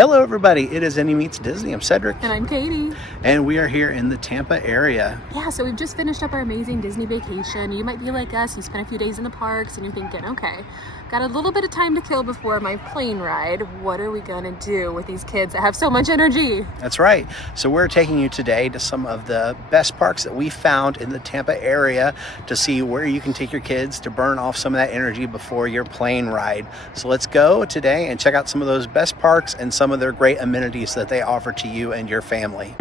Hello everybody, it is Indy Meets Disney. I'm Cedric. And I'm Katie. And we are here in the Tampa area. Yeah, so we've just finished up our amazing Disney vacation. You might be like us, you spent a few days in the parks and you're thinking, okay, got a little bit of time to kill before my plane ride. What are we gonna do with these kids that have so much energy? That's right. So we're taking you today to some of the best parks that we found in the Tampa area to see where you can take your kids to burn off some of that energy before your plane ride. So let's go today and check out some of those best parks and some of their great amenities that they offer to you and your family.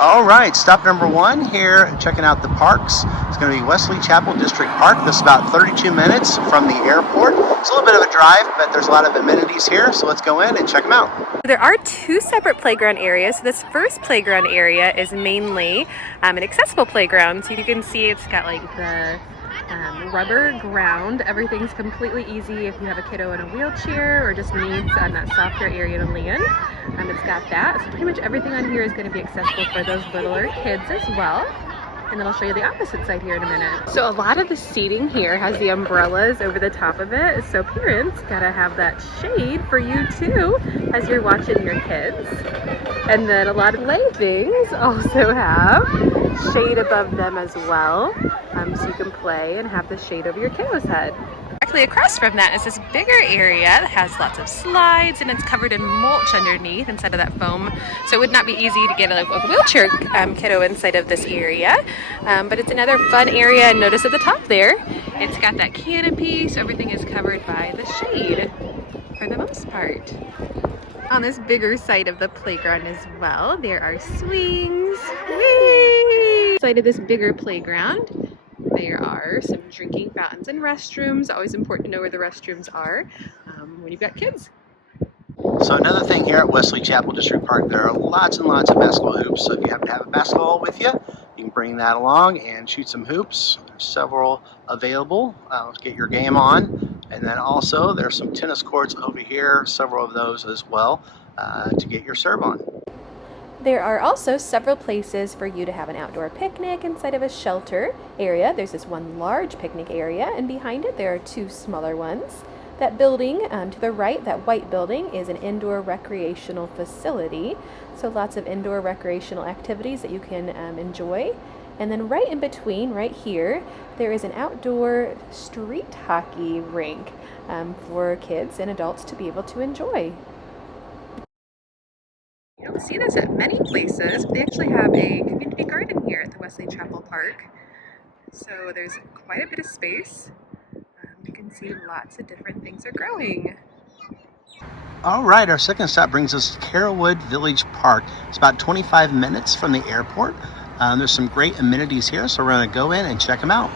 All right, stop number one here, checking out the parks. It's going to be Wesley Chapel District Park. This is about 32 minutes from the airport. It's a little bit of a drive, but there's a lot of amenities here, so let's go in and check them out. There are two separate playground areas. So this first playground area is mainly an accessible playground. So you can see it's got like the rubber ground. Everything's completely easy if you have a kiddo in a wheelchair or just needs that softer area to land. It's got that. So pretty much everything on here is going to be accessible for those littler kids as well. And then I'll show you the opposite side here in a minute. So a lot of the seating here has the umbrellas over the top of it. So parents gotta have that shade for you too as you're watching your kids. And then a lot of playthings also have shade above them as well. So you can play and have the shade over your kiddo's head. Directly across from that is this bigger area that has lots of slides and it's covered in mulch underneath inside of that foam. So it would not be easy to get a wheelchair kiddo inside of this area. But it's another fun area, and notice at the top there, it's got that canopy, so everything is covered by the shade for the most part. On this bigger side of the playground as well, there are swings. Whee! Side of this bigger playground, there are some drinking fountains and restrooms. Always important to know where the restrooms are when you've got kids. So another thing here at Wesley Chapel District Park, there are lots and lots of basketball hoops. So if you happen to have a basketball with you, you can bring that along and shoot some hoops. There's several available. Get your game on. And then also there's some tennis courts over here, several of those as well, to get your serve on. There are also several places for you to have an outdoor picnic inside of a shelter area. There's this one large picnic area, and behind it there are two smaller ones. That building to the right, that white building, is an indoor recreational facility. So lots of indoor recreational activities that you can enjoy. And then right in between, right here, there is an outdoor street hockey rink for kids and adults to be able to enjoy. You don't see this at many places, but they actually have a community garden here at the Wesley Chapel Park. So there's quite a bit of space. You can see lots of different things are growing. All right, our second stop brings us to Carrollwood Village Park. It's about 25 minutes from the airport. There's some great amenities here, so we're going to go in and check them out.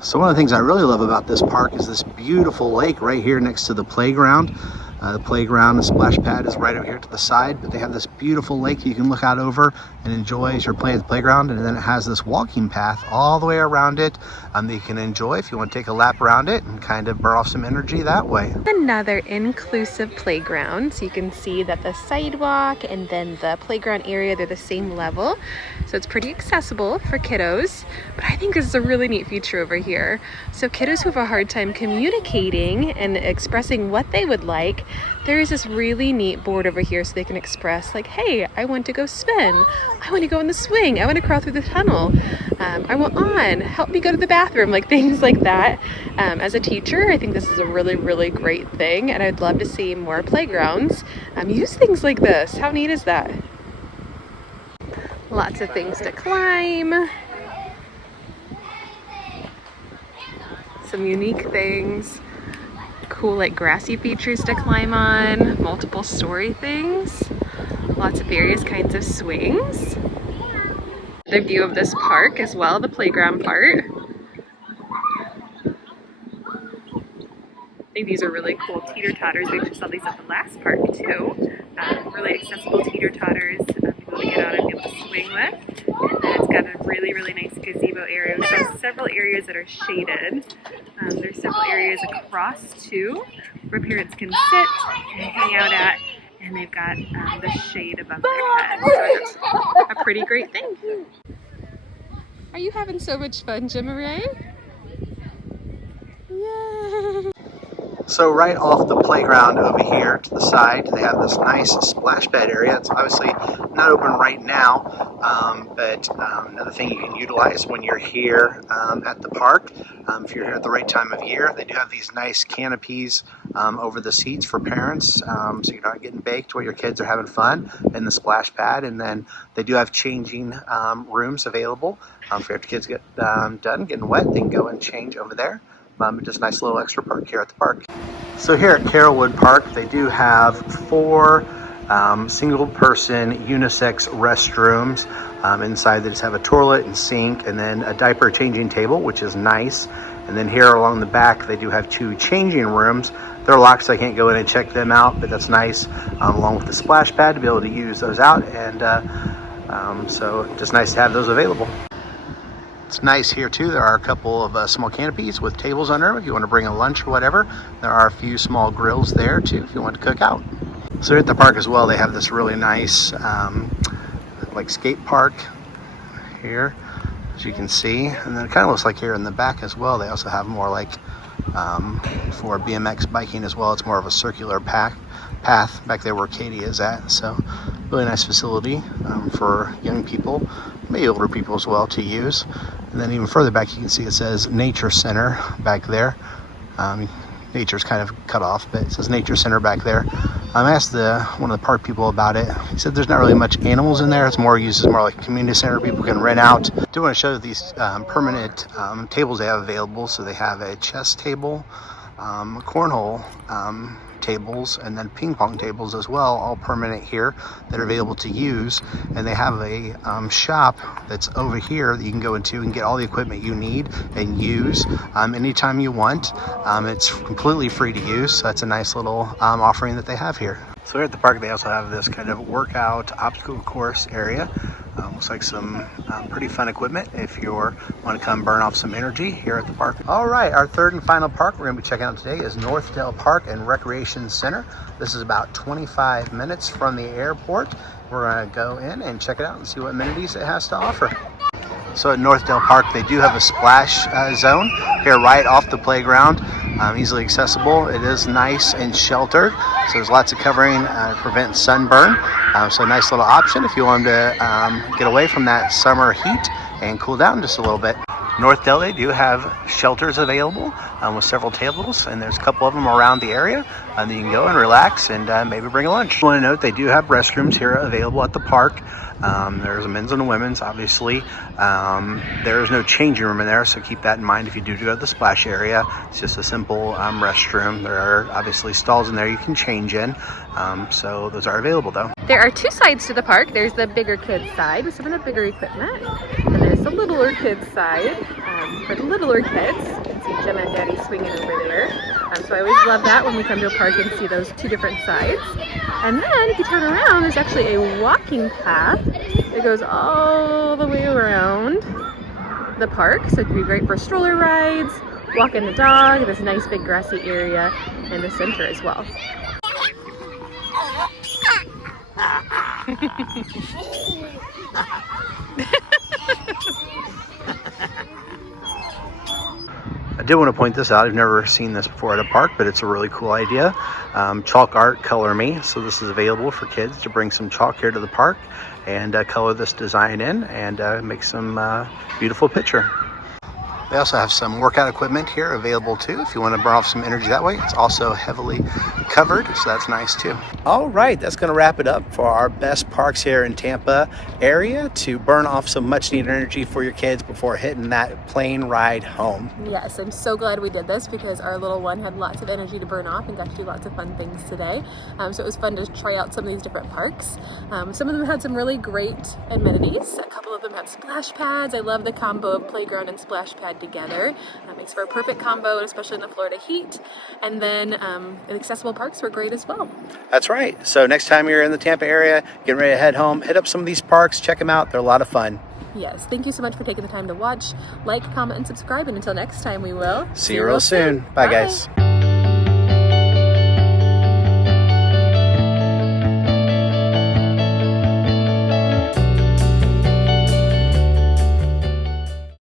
So one of the things I really love about this park is this beautiful lake right here next to the playground. The playground, the splash pad is right over here to the side, but they have this beautiful lake you can look out over and enjoy as you're playing at the playground. And then it has this walking path all the way around it that you can enjoy if you want to take a lap around it and kind of burn off some energy that way. Another inclusive playground, so you can see that the sidewalk and then the playground area, they're the same level. So it's pretty accessible for kiddos, but I think this is a really neat feature over here. So kiddos who have a hard time communicating and expressing what they would like, there is this really neat board over here so they can express like, hey, I want to go spin, I want to go in the swing, I want to crawl through the tunnel, I want on, help me go to the bathroom, like things like that. As a teacher, I think this is a really, really great thing, and I'd love to see more playgrounds use things like this. How neat is that? Lots of things to climb. Some unique things. Cool like grassy features to climb on. Multiple story things. Lots of various kinds of swings. The view of this park as well, the playground part. I think these are really cool teeter-totters. We actually saw these at the last park too. Really accessible teeter-totters people to get on and be able to swing with. And then it's got a really, really nice gazebo area. There's several areas that are shaded. There's several areas across too where parents can sit and hang out at, and they've got the shade above their head. So it's a pretty great thing. Are you having so much fun, Jimmy? Yeah. So right off the playground over here to the side, they have this nice splash pad area. It's obviously not open right now, but another thing you can utilize when you're here at the park, if you're here at the right time of year, they do have these nice canopies over the seats for parents, so you're not getting baked while your kids are having fun in the splash pad. And then they do have changing rooms available. If your kids get done getting wet, they can go and change over there. Just a nice little extra perk here at the park. So here at Carrollwood Park, they do have 4 single-person unisex restrooms. Inside they just have a toilet and sink, and then a diaper changing table, which is nice. And then here along the back, they do have 2 changing rooms. They're locked, so I can't go in and check them out, but that's nice, along with the splash pad to be able to use those out. And so just nice to have those available. It's nice here too. There are a couple of small canopies with tables under them if you want to bring a lunch or whatever. There are a few small grills there too if you want to cook out. So here at the park as well, they have this really nice like skate park here, as you can see. And then it kind of looks like here in the back as well, they also have more like for BMX biking as well. It's more of a circular path back there where Katie is at. So really nice facility for young people, maybe older people as well, to use. And then even further back, you can see it says Nature Center back there. Nature's kind of cut off, but it says Nature Center back there. I asked one of the park people about it. He said there's not really much animals in there. It's more used as more like a community center people can rent out. I do want to show these permanent tables they have available. So they have a chess table, cornhole tables, and then ping pong tables as well, all permanent here that are available to use. And they have a shop that's over here that you can go into and get all the equipment you need and use anytime you want. It's completely free to use, so that's a nice little offering that they have here. So here at the park, they also have this kind of workout obstacle course area. Looks like some pretty fun equipment if you want to come burn off some energy here at the park. All right, our third and final park we're going to be checking out today is Northdale Park and Recreation Center. This is about 25 minutes from the airport. We're going to go in and check it out and see what amenities it has to offer. So at Northdale Park, they do have a splash zone here right off the playground, easily accessible. It is nice and sheltered, so there's lots of covering to prevent sunburn. So a nice little option if you want to get away from that summer heat and cool down just a little bit. Northdale, they do have shelters available with several tables, and there's a couple of them around the area. And you can go and relax and maybe bring a lunch. I want to note they do have restrooms here available at the park. There's a men's and a women's, obviously. There is no changing room in there, so keep that in mind if you do go to the splash area. It's just a simple restroom. There are obviously stalls in there you can change in, so those are available though. There are 2 sides to the park. There's the bigger kids side with some of the bigger equipment, and there's the littler kids side for the littler kids. You can see Gemma and Daddy swinging over there. So I always love that when we come to a park and see those 2 different sides. And then if you turn around, there's actually a walking path that goes all the way around the park. So it can be great for stroller rides, walking the dog. There's a nice big grassy area in the center as well. I did want to point this out. I've never seen this before at a park, but it's a really cool idea. Chalk art, color me. So this is available for kids to bring some chalk here to the park and color this design in and make some beautiful picture. They also have some workout equipment here available too if you want to burn off some energy that way. It's also heavily covered, so that's nice too. All right, that's going to wrap it up for our best parks here in Tampa area to burn off some much needed energy for your kids before hitting that plane ride home. Yes, I'm so glad we did this because our little one had lots of energy to burn off and got to do lots of fun things today. So it was fun to try out some of these different parks. Some of them had some really great amenities. A couple of them had splash pads. I love the combo of playground and splash pad together. That makes for a perfect combo, especially in the Florida heat. And then the accessible parks were great as well. That's right. So next time you're in the Tampa area, getting ready to head home, hit up some of these parks, check them out. They're a lot of fun. Yes, thank you so much for taking the time to watch, like, comment, and subscribe. And until next time, we will see you real soon. Bye, guys.